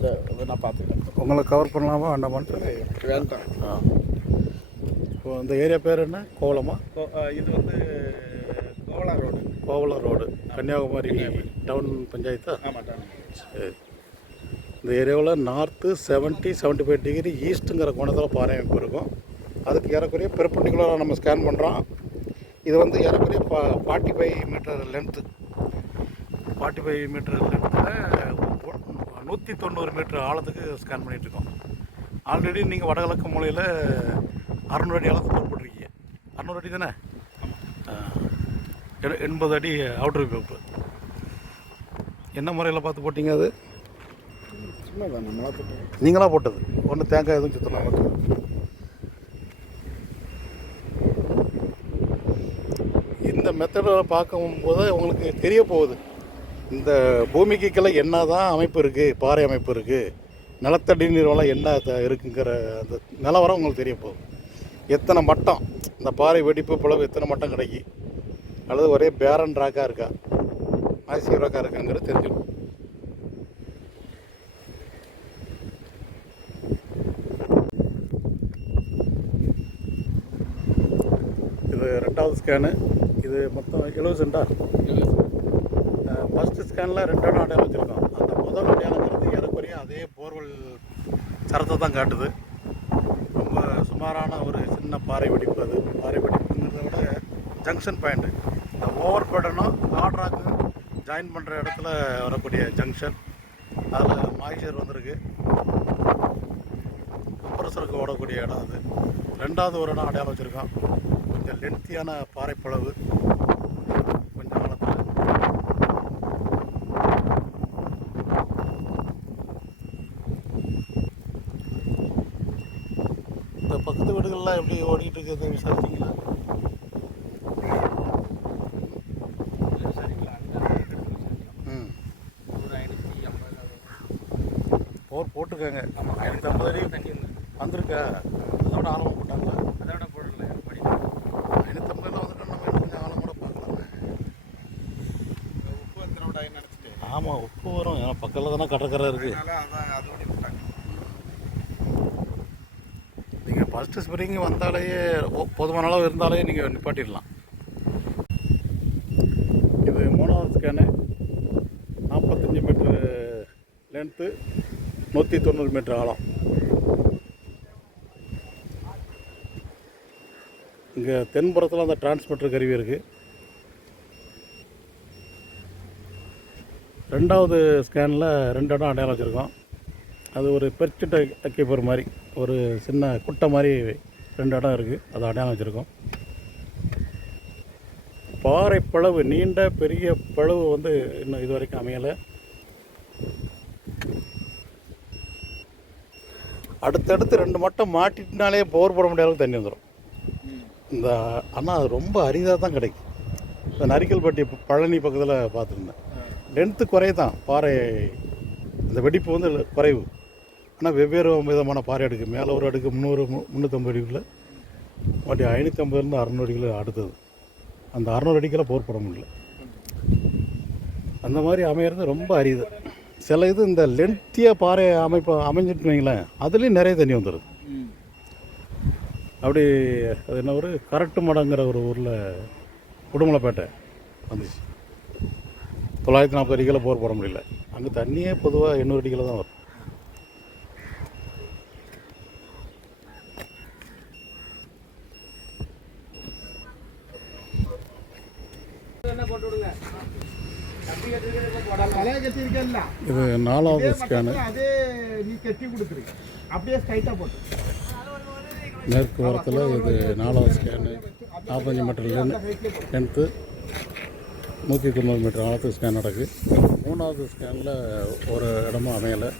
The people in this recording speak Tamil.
நான் பார்த்துக்கிறேன். உங்களை கவர் பண்ணலாமா வேண்டாமான்ட்டு? வேண்டாம். ஆ. இப்போ இந்த ஏரியா பேர் என்ன? கோவலமா? இது வந்து கோவலா road. Kovalam road. Kanyakumari town பஞ்சாயத்தா? ஆமாட்டாங்க சரி. இந்த ஏரியாவில் north seventy seventy five degree ஈஸ்ட்டுங்கிற கோணத்தில் பாறை அமைப்பு இருக்கும். அதுக்கு ஏறக்குறைய பெர்பண்டிகுலராக நம்ம ஸ்கேன் பண்ணுறோம் இது வந்து ஏறக்குறைய பா forty five metre length forty five metre லென்த்தில் நூற்றி தொண்ணூறு மீட்டர் ஆழத்துக்கு ஸ்கேன் பண்ணிகிட்ருக்கோம் ஆல்ரெடி நீங்கள் வடகிழக்கு மூலையில் அறநூறு அடி ஆழத்துக்கு போட்டுருக்கீங்க. அறநூறு அடி தானே? எண்பது அடி அவுட்ரு பைப்பு என்ன முறையில் பார்த்து போட்டீங்க அது? சின்னதான் நீங்களா போட்டது. ஒன்று தேங்காய் எதுவும் சுத்தலாம் இந்த மெத்தடை பார்க்கும்போது உங்களுக்கு தெரிய போகுது. இந்த பூமிக்கு கீழே என்ன தான் அமைப்பு இருக்குது பாறை அமைப்பு இருக்குது நிலத்தடி நீர்வளம் என்ன த- இருக்குங்கிற அந்த நிலவரம் உங்களுக்கு தெரிய போகும் எத்தனை மட்டம் இந்த பாறை வெடிப்பு பிளவு எத்தனை மட்டம் கிடைக்கும் அல்லது ஒரே பேரன் ராக்காக இருக்கா ஆசிய ராக்காக இருக்காங்கிறது தெரிஞ்சிடும் இது ரெண்டாவது ஸ்கேனு இது மொத்தம் எழுபது சென்டா ஃபஸ்ட்டு ஸ்கேனில் ரெண்டு இடம் அடையாளம் வச்சுருக்கோம். அந்த முதல் அடையாளங்கிறது ஏறக்குறையும் அதே போர்வெல் சரத்தை தான் காட்டுது. ரொம்ப சுமாரான ஒரு சின்ன பாறை வெடிப்பு அது. பாறை வெடிப்புங்கிறத விட ஜங்ஷன் பாயிண்ட்டு இந்த ஓவர் பேடனும் நாட்ராக்கும் ஜாயின் பண்ணுற இடத்துல வரக்கூடிய ஜங்ஷன் அதில் மாய்ச்சர் வந்திருக்கு. கம்ப்ரஸருக்கு ஓடக்கூடிய இடம் அது. ரெண்டாவது ஒரு இடம் அடையாளம் வச்சுருக்கோம். கொஞ்சம் லென்த்தியான பாறைப்பளவு கொஞ்சம் ஆழத்தில் இந்த பக்கத்து வீடுகள்லாம் எப்படி ஓடிட்டு இருக்குது விசாரிச்சிங்களா போர் போட்டிருக்காங்க. ஐநூற்றி ஐம்பது அடி வந்திருக்கா? அதோட ஆழமாக போட்டாங்களா? ஐநூற்றம்பதுல வந்துட்டு நம்ம இன்னும் கொஞ்சம் ஆழம் கூட பார்க்கலாம். உப்பு வந்தனோட நினச்சிட்டு ஆமாம் உப்பு வரும். ஏன்னா பக்கத்தில் தானே கடற்கரை இருக்குது அதோட போட்டாங்க நீங்கள் ஃபஸ்ட்டு ஸ்ப்ரிங் வந்தாலேயே போதுமான அளவு இருந்தாலே நீங்கள் நிப்பாட்டிடலாம். இது மூணாவது ஸ்கேனு நாற்பத்தஞ்சு மீட்ரு லென்த்து நூற்றி தொண்ணூறு மீட்ரு ஆழம். இங்கே தென்புறத்தில் அந்த டிரான்ஸ்மிட்டர் கருவி இருக்குது ரெண்டாவது ஸ்கேனில் ரெண்டு இடம் அடையாளம் வச்சுருக்கோம். அது ஒரு பெர்ச்சிட்ட கேப்பர் மாதிரி. ஒரு சின்ன குட்டை மாதிரி ரெண்டு இடம் இருக்குது அதை அடையாளம் வச்சுருக்கோம். பாறை பிளவு நீண்ட பெரிய பிளவு வந்து இன்னும் இது வரைக்கும் அமையலை. அடுத்தடுத்து ரெண்டு மட்டம் மாட்டினாலே போர் போட முடியாத தண்ணி வந்துடும் இந்த ஆனால் அது ரொம்ப அரிதாக தான் கிடைக்கும். இந்த நரிக்கல்பட்டி பழனி பக்கத்தில் பார்த்துருந்தேன். லென்த்து குறைதான் பாறை இந்த வெடிப்பு வந்து குறைவு. ஆனால் வெவ்வேறு விதமான பாறை அடுக்கு. மேலே ஒரு அடுக்கு முந்நூறு முந்நூற்றம்பது அடிக்குள்ள. மறுபடி ஐநூற்றம்பதுலேருந்து அறநூறு அடிக்குள்ள அடுத்தது. அந்த அறநூறு அடிக்கெல்லாம் போர் போட முடியல. அந்த மாதிரி அமையிறது ரொம்ப அரியுது சில இது இந்த லென்த்தியாக பாறை அமைப்பு அமைஞ்சிட்டு வைங்களேன் அதுலேயும் நிறைய தண்ணி வந்துடுது அப்படி அது என்ன ஒரு கரட்டு மடங்கிற ஒரு ஊரில் உடுமலைப்பேட்டை வந்துச்சு. தொள்ளாயிரத்தி நாற்பது அடிக்கில் போர் போட முடியல. அங்கே தண்ணியே பொதுவாக எண்ணூறு அடிக்கில் தான் வரும். இது நாலாவது ஸ்கேனு மேற்கு ஓரத்தில் இது நாலாவது ஸ்கேனு நாற்பத்தஞ்சு மீட்டர் லென் லென்த்து நூற்றி தொண்ணூறு மீட்டர் ஆழத்துக்கு ஸ்கேன் நடக்கு மூணாவது ஸ்கேனில் ஒரு இடமும் அமையலை.